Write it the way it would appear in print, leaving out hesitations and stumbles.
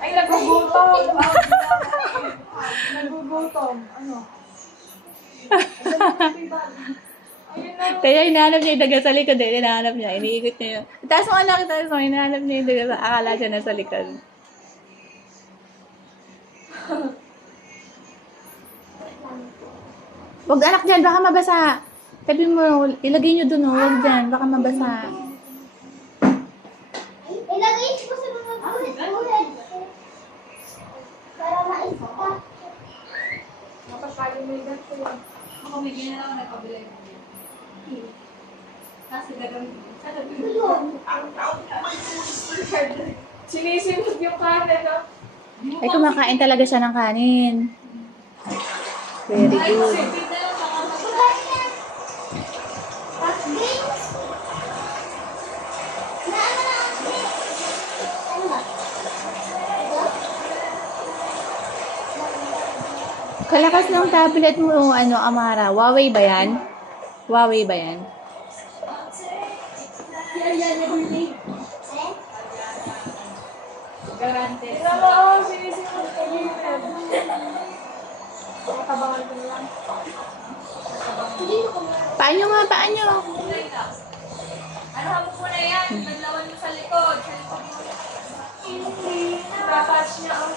Ay, nagugutom. Nagugutom. Ano? Kaya hinahanap niya yung daga sa likod eh. Hinahanap niya. Iniikot niya yun. Taas mo anak, taas mo. Hinahanap niya yung daga sa akala siya nasa likod. Huwag anak dyan, baka mabasa. Sabi mo, ilagay niyo dun, huwag dyan, baka mabasa. Ilagay ko sa mga ulit. Para maispa. Mapapagod mo yung ganito yun. Ako may ginalaw na kabilay mo. Kasi gagawin mo. Sinisimot yung kanin, no? Ay, kumakain talaga siya ng kanin. Very good. Kalakas ng tablet mo, ano, Amara. Huawei ba yan? Huawei ba yan? Garante. Tignan mo, oh, sinisimot ko yun. Makabangan ko lang. Paano nga, paano? Ano habang mo na yan? Naglawan mo sa likod. Sa likod mo. Tapos niya, oh.